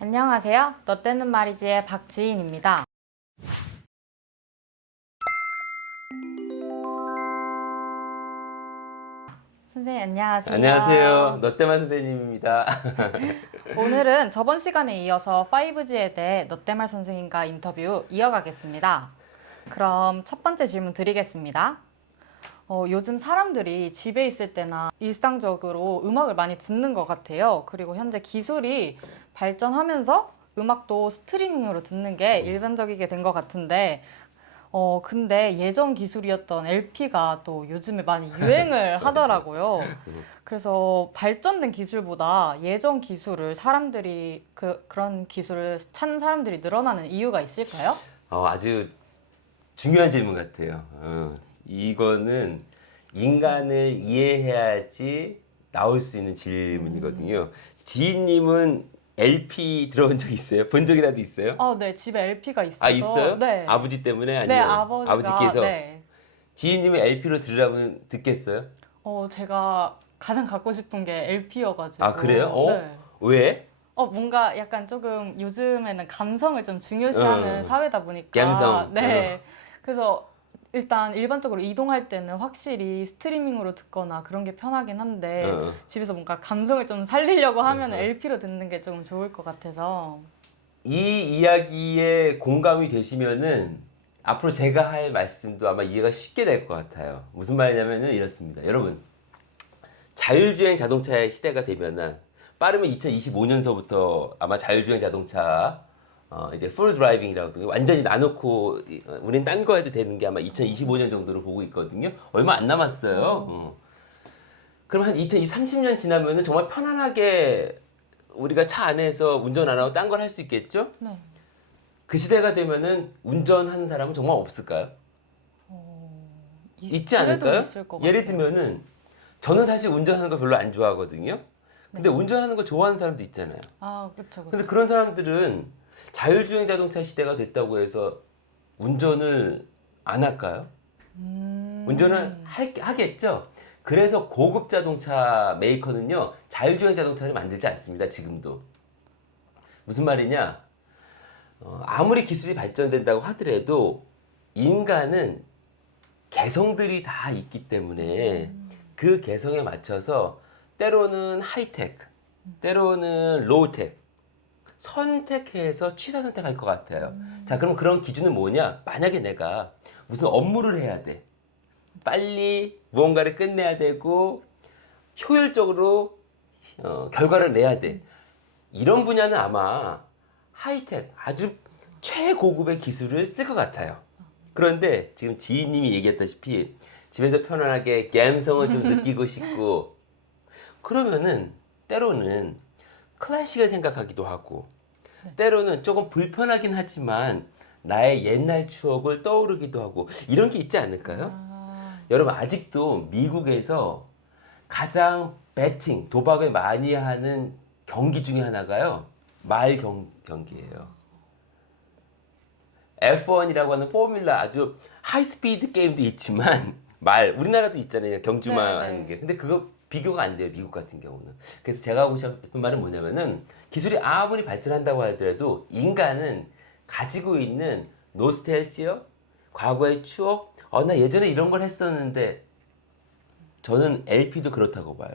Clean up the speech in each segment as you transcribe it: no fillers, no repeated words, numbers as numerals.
안녕하세요. 너 때는 말이지의 박지인입니다. 선생님 안녕하세요. 안녕하세요. 롯데만 선생님입니다. 오늘은 저번 시간에 이어서 5G에 대해 롯데말 선생님과 인터뷰 이어가겠습니다. 그럼 첫 번째 질문 드리겠습니다. 요즘 사람들이 집에 있을 때나 일상적으로 음악을 많이 듣는 것 같아요. 그리고 현재 기술이 발전하면서 음악도 스트리밍으로 듣는 게 일반적이게 된 것 같은데, 근데 예전 기술이었던 LP가 또 요즘에 많이 유행을 하더라고요. 그래서 발전된 기술보다 예전 기술을 사람들이 그런 기술을 찾는 사람들이 늘어나는 이유가 있을까요? 아주 중요한 질문 같아요. 이거는 인간을 이해해야지 나올 수 있는 질문이거든요. 지인님은 LP 들어본 적 있어요? 본 적이라도 있어요? 네, 집에 LP가 아, 있어서. 있어요? 네. 아버지 때문에 네, 아니면 아버지가. 아버지께서 네. 지인님의 LP로 들으라면 듣겠어요? 제가 가장 갖고 싶은 게 아, 그래요? LP여가지고. 네. 왜? 뭔가 약간 조금 요즘에는 감성을 좀 중요시하는 어, 사회다 보니까. 감성. 네. 그래서 일단 일반적으로 이동할 때는 확실히 스트리밍으로 듣거나 그런 게 편하긴 한데, 어. 집에서 뭔가 감성을 좀 살리려고 하면 어. LP로 듣는 게 조금 좋을 것 같아서. 이 이야기에 공감이 되시면은 앞으로 제가 할 말씀도 아마 이해가 쉽게 될 것 같아요. 무슨 말이냐면은 이렇습니다. 여러분, 자율주행 자동차의 시대가 되면은 빠르면 2025년서부터 아마 자율주행 자동차 이제 풀 드라이빙이라고 완전히 나놓고 우린 딴 거 해도 되는 게 아마 2025년 정도로 보고 있거든요. 얼마 안 남았어요. 그럼 한 2030년 지나면은 정말 편안하게 우리가 차 안에서 운전 안 하고 딴 걸 할 수 있겠죠? 네. 그 시대가 되면은 운전하는 사람은 정말 없을까요? 있지 그래도 않을까요? 있을 것 예를 같아요. 들면은 저는 사실 운전하는 거 별로 안 좋아하거든요. 근데 네. 운전하는 거 좋아하는 사람도 있잖아요. 그쵸, 근데 그쵸. 그런 사람들은 자율주행 자동차 시대가 됐다고 해서 운전을 안 할까요? 운전을 하겠죠? 그래서 고급 자동차 메이커는요, 자율주행 자동차를 만들지 않습니다, 지금도. 무슨 말이냐? 아무리 기술이 발전된다고 하더라도 인간은 개성들이 다 있기 때문에 그 개성에 맞춰서 때로는 하이테크, 때로는 로우테크 선택해서 취사 선택할 것 같아요. 자, 그럼 그런 기준은 뭐냐? 만약에 내가 무슨 업무를 해야 돼. 빨리 무언가를 끝내야 되고 효율적으로 결과를 내야 돼. 이런 분야는 아마 하이텍, 아주 최고급의 기술을 쓸 것 같아요. 그런데 지금 지인님이 얘기했다시피 집에서 편안하게 감성을 좀 느끼고 싶고 그러면은 때로는 클래식을 생각하기도 하고 때로는 조금 불편하긴 하지만 나의 옛날 추억을 떠오르기도 하고 이런 게 있지 않을까요? 여러분 아직도 미국에서 가장 배팅, 도박을 많이 하는 경기 중에 하나가요. 경기예요. F1이라고 하는 포뮬라 아주 하이스피드 게임도 있지만 우리나라도 있잖아요. 경주만 하는 네네. 게. 근데 그거 비교가 안 돼요. 미국 같은 경우는. 그래서 제가 하고 싶은 말은 뭐냐면은 기술이 아무리 발전한다고 하더라도 인간은 가지고 있는 노스텔지어, 과거의 추억, 나 예전에 이런 걸 했었는데 저는 LP도 그렇다고 봐요.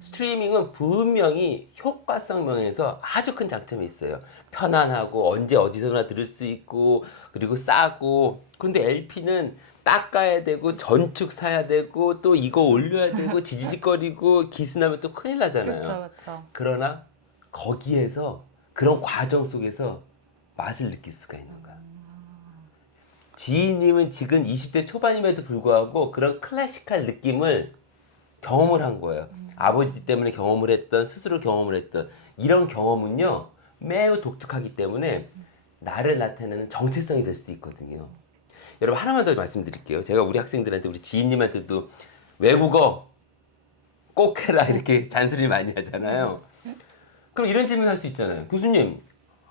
스트리밍은 분명히 효과성 면에서 아주 큰 장점이 있어요. 편안하고 언제 어디서나 들을 수 있고 그리고 싸고 그런데 LP는 닦아야 되고 전축 사야 되고 또 이거 올려야 되고 지지직거리고 기스나면 또 큰일 나잖아요. 그쵸, 그쵸. 그러나 거기에서 그런 과정 속에서 맛을 느낄 수가 있는 거야. 지인님은 지금 20대 초반임에도 불구하고 그런 클래시컬 느낌을 경험을 한 거예요. 아버지 때문에 경험을 했던, 스스로 경험을 했던 이런 경험은요 매우 독특하기 때문에 나를 나타내는 정체성이 될 수도 있거든요. 여러분 하나만 더 말씀드릴게요. 제가 우리 학생들한테 우리 지인님한테도 외국어 꼭 해라 이렇게 잔소리 많이 하잖아요. 그럼 이런 질문 할 수 있잖아요. 교수님,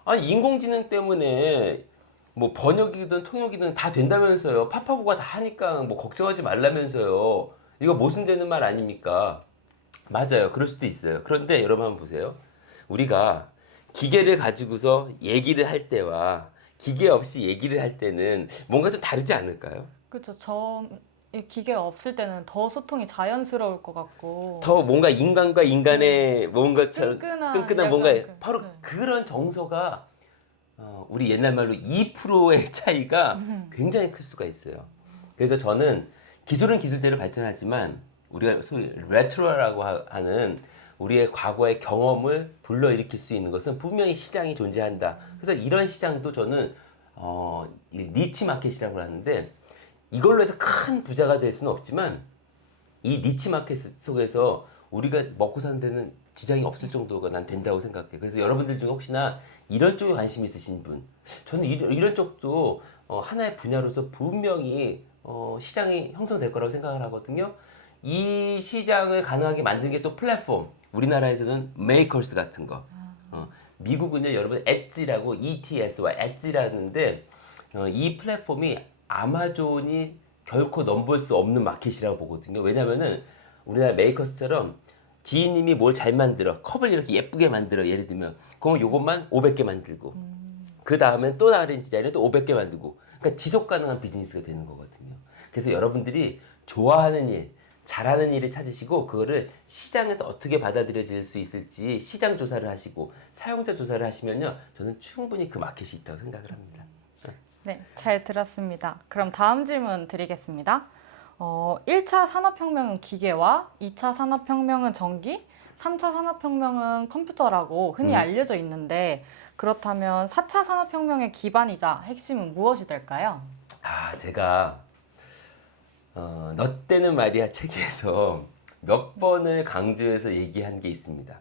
아니 인공지능 때문에 뭐 번역이든 통역이든 다 된다면서요. 파파고가 다 하니까 뭐 걱정하지 말라면서요. 이거 모순되는 말 아닙니까? 맞아요. 그럴 수도 있어요. 그런데 여러분 한번 보세요. 우리가 기계를 가지고서 얘기를 할 때와 기계 없이 얘기를 할 때는 뭔가 좀 다르지 않을까요? 그렇죠. 이 기계가 없을 때는 더 소통이 자연스러울 것 같고 더 뭔가 인간과 인간의 뭔가처럼 끈끈한 뭔가 약간 바로 네. 그런 정서가 우리 옛날 말로 2%의 차이가 굉장히 클 수가 있어요. 그래서 저는 기술은 기술대로 발전하지만 우리가 소위 레트로라고 하는 우리의 과거의 경험을 불러일으킬 수 있는 것은 분명히 시장이 존재한다. 그래서 이런 시장도 저는 이 니치 마켓이라고 하는데 이걸로 해서 큰 부자가 될 수는 없지만 이 니치 마켓 속에서 우리가 먹고 사는 데는 지장이 없을 정도가 난 된다고 생각해. 그래서 여러분들 중에 혹시나 이런 쪽에 관심 있으신 분, 저는 이런 쪽도 하나의 분야로서 분명히 시장이 형성될 거라고 생각을 하거든요. 이 시장을 가능하게 만든 게 또 플랫폼. 우리나라에서는 메이커스 같은 거. 미국은요, 여러분 엣지라고 ETS와 엣지라는데 이 플랫폼이 아마존이 결코 넘볼 수 없는 마켓이라고 보거든요. 왜냐면은 우리나라 메이커스처럼 지인님이 뭘 잘 만들어 컵을 이렇게 예쁘게 만들어 예를 들면 그러면 요것만 500개 만들고 그 다음엔 또 다른 디자인을 또 500개 만들고 그러니까 지속 가능한 비즈니스가 되는 거거든요. 그래서 여러분들이 좋아하는 일 잘하는 일을 찾으시고 그거를 시장에서 어떻게 받아들여질 수 있을지 시장 조사를 하시고 사용자 조사를 하시면요 저는 충분히 그 마켓이 있다고 생각을 합니다. 네, 잘 들었습니다. 그럼 다음 질문 드리겠습니다. 1차 산업혁명은 기계와 2차 산업혁명은 전기, 3차 산업혁명은 컴퓨터라고 흔히 알려져 있는데 그렇다면 4차 산업혁명의 기반이자 핵심은 무엇이 될까요? 제가 너 때는 말이야 책에서 몇 번을 강조해서 얘기한 게 있습니다.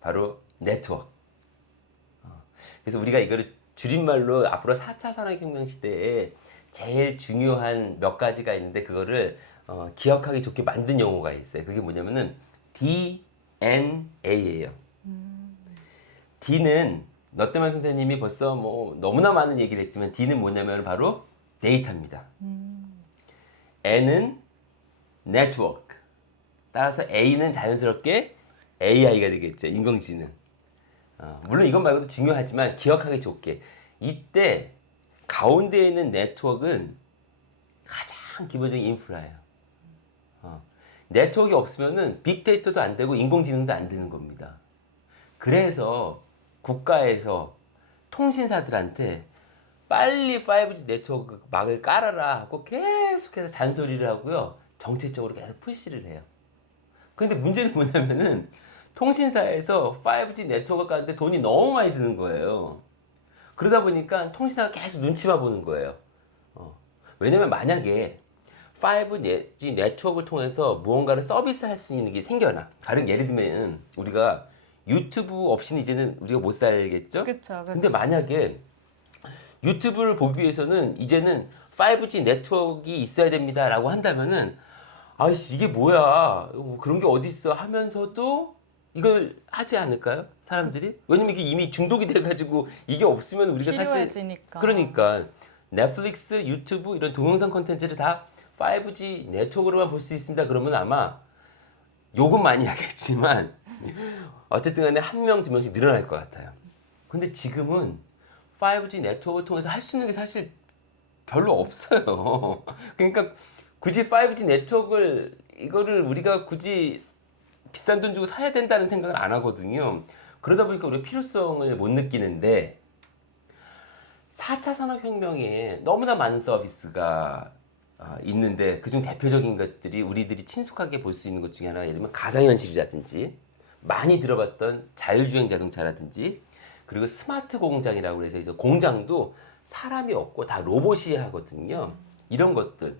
바로 네트워크. 그래서 우리가 이거를 줄임말로 앞으로 4차 산업혁명 시대에 제일 중요한 몇 가지가 있는데 그거를 기억하기 좋게 만든 용어가 있어요. 그게 뭐냐면은 DNA예요. D는 너때만 선생님이 벌써 뭐 너무나 많은 얘기를 했지만 D는 뭐냐면 바로 데이터입니다. N은 네트워크. 따라서 A는 자연스럽게 AI가 되겠죠. 인공지능. 물론 이것 말고도 중요하지만 기억하기 좋게 이때 가운데 있는 네트워크는 가장 기본적인 인프라예요. 네트워크가 없으면은 빅데이터도 안 되고 인공지능도 안 되는 겁니다. 그래서 국가에서 통신사들한테 빨리 5G 네트워크 막을 깔아라 하고 계속해서 잔소리를 하고요. 정책적으로 계속 푸시를 해요. 근데 문제는 뭐냐면은 통신사에서 5G 네트워크 까는데 돈이 너무 많이 드는 거예요. 그러다 보니까 통신사가 계속 눈치만 보는 거예요. 왜냐면 만약에 5G 네트워크를 통해서 무언가를 서비스할 수 있는 게 생겨나. 다른 예를 들면 우리가 유튜브 없이는 이제는 우리가 못 살겠죠? 그쵸, 그쵸. 근데 만약에 유튜브를 보기 위해서는 이제는 5G 네트워크가 있어야 됩니다라고 한다면은 아이씨 이게 뭐야 그런 게 어디 있어 하면서도 이걸 하지 않을까요? 사람들이? 왜냐면 이게 이미 중독이 돼가지고 이게 없으면 우리가 사실 필요해지니까. 그러니까 넷플릭스, 유튜브 이런 동영상 콘텐츠를 다 5G 네트워크로만 볼 수 있습니다. 그러면 아마 욕은 많이 하겠지만 어쨌든 간에 한 명, 두 명씩 늘어날 것 같아요. 근데 지금은 5G 네트워크를 통해서 할 수 있는 게 사실 별로 없어요. 그러니까 굳이 5G 네트워크를 이거를 우리가 굳이 비싼 돈 주고 사야 된다는 생각을 안 하거든요. 그러다 보니까 우리가 필요성을 못 느끼는데 4차 산업혁명에 너무나 많은 서비스가 있는데 그중 대표적인 것들이 우리들이 친숙하게 볼 수 있는 것 중에 하나가 예를 들면 가상현실이라든지 많이 들어봤던 자율주행 자동차라든지 그리고 스마트 공장이라고 해서 이제 공장도 사람이 없고 다 로봇이 하거든요. 이런 것들.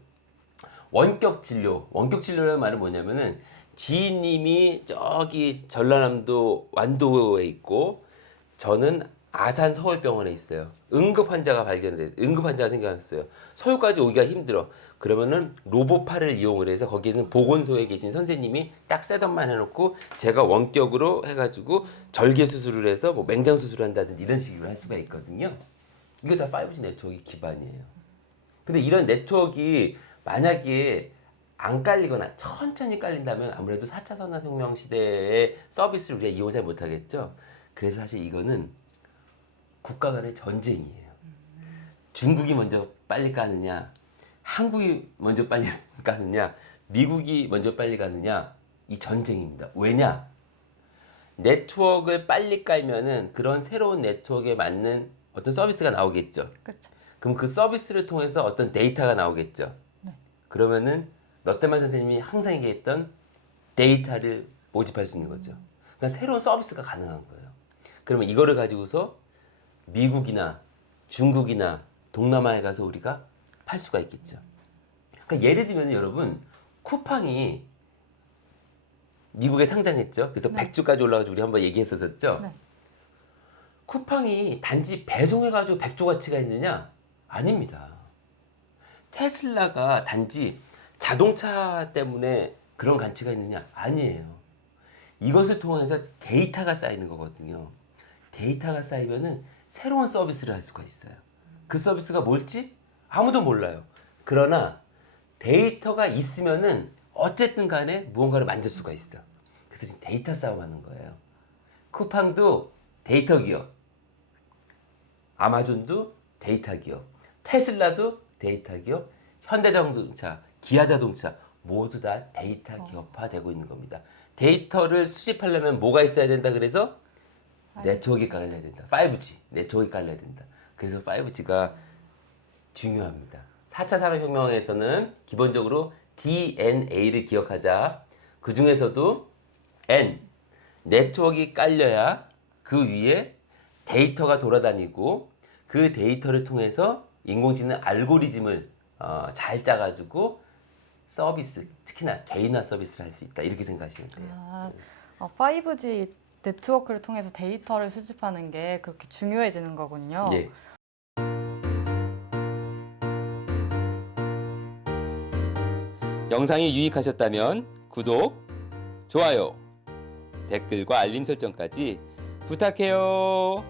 원격 진료라는 말은 뭐냐면은 지인님이 저기 전라남도 완도에 있고 저는 아산 서울병원에 있어요. 응급 환자가 생겨났어요. 서울까지 오기가 힘들어. 그러면은 로봇팔을 이용을 해서 거기에는 보건소에 계신 선생님이 딱 셋업만 해놓고 제가 원격으로 해가지고 절개 수술을 해서 뭐 맹장 수술을 한다든지 이런 식으로 할 수가 있거든요. 이거 다 5G 네트워크 기반이에요. 근데 이런 네트워크가 만약에 안 깔리거나 천천히 깔린다면 아무래도 4차 산업혁명 시대의 서비스를 우리가 이용 잘 못하겠죠. 그래서 사실 이거는 국가 간의 전쟁이에요. 중국이 먼저 빨리 까느냐, 한국이 먼저 빨리 까느냐, 미국이 먼저 빨리 가느냐, 이 전쟁입니다. 왜냐? 네트워크를 빨리 깔면은 그런 새로운 네트워크에 맞는 어떤 서비스가 나오겠죠. 그렇죠. 그럼 그 서비스를 통해서 어떤 데이터가 나오겠죠. 그러면은 롯데말 선생님이 항상 얘기했던 데이터를 모집할 수 있는 거죠. 그러니까 새로운 서비스가 가능한 거예요. 그러면 이거를 가지고서 미국이나 중국이나 동남아에 가서 우리가 팔 수가 있겠죠. 그러니까 예를 들면 여러분 쿠팡이 미국에 상장했죠. 그래서 100주까지 올라가지고 우리 한번 얘기했었죠. 네. 쿠팡이 단지 배송해가지고 100조 가치가 있느냐? 아닙니다. 테슬라가 단지 자동차 때문에 그런 가치가 있느냐? 아니에요. 이것을 통해서 데이터가 쌓이는 거거든요. 데이터가 쌓이면은 새로운 서비스를 할 수가 있어요. 그 서비스가 뭘지 아무도 몰라요. 그러나 데이터가 있으면은 어쨌든 간에 무언가를 만들 수가 있어. 그래서 지금 데이터 싸움하는 거예요. 쿠팡도 데이터 기업, 아마존도 데이터 기업, 테슬라도 데이터 기업, 현대자동차, 기아자동차 모두 다 데이터 기업화되고 있는 겁니다. 데이터를 수집하려면 뭐가 있어야 된다 그래서 네트워크가 깔려야 된다. 5G 네트워크가 깔려야 된다. 그래서 5G가 중요합니다. 4차 산업혁명에서는 기본적으로 DNA를 기억하자. 그 중에서도 N 네트워크가 깔려야 그 위에 데이터가 돌아다니고 그 데이터를 통해서 인공지능 알고리즘을 잘 짜가지고 서비스, 특히나 개인화 서비스를 할 수 있다. 이렇게 생각하시면 돼요. 5G 네트워크를 통해서 데이터를 수집하는 게 그렇게 중요해지는 거군요. 예. 영상이 유익하셨다면 구독, 좋아요, 댓글과 알림 설정까지 부탁해요.